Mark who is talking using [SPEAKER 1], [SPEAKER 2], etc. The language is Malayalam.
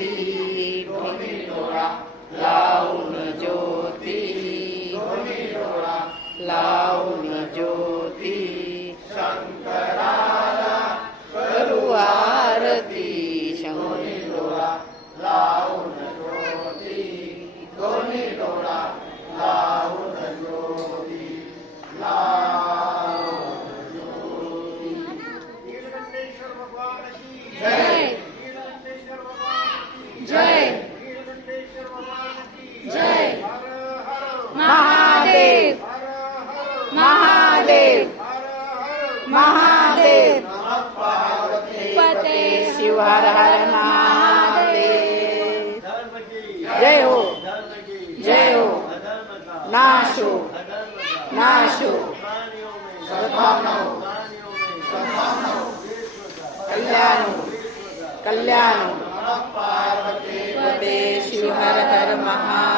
[SPEAKER 1] Hey.
[SPEAKER 2] മഹാദേവ്
[SPEAKER 3] മഹാദേവ്
[SPEAKER 4] മഹാദേവ്
[SPEAKER 5] ഫതേ ശിവഹര മഹാദേവ്
[SPEAKER 6] ജയ ഹോ ജയ ഹോ നാശോ
[SPEAKER 7] നാശോ
[SPEAKER 8] സർവാണോ
[SPEAKER 6] കല്യാണോ കല്യാണോ
[SPEAKER 5] പാർവതി ഫതേ ശിവഹര മഹാദേവ്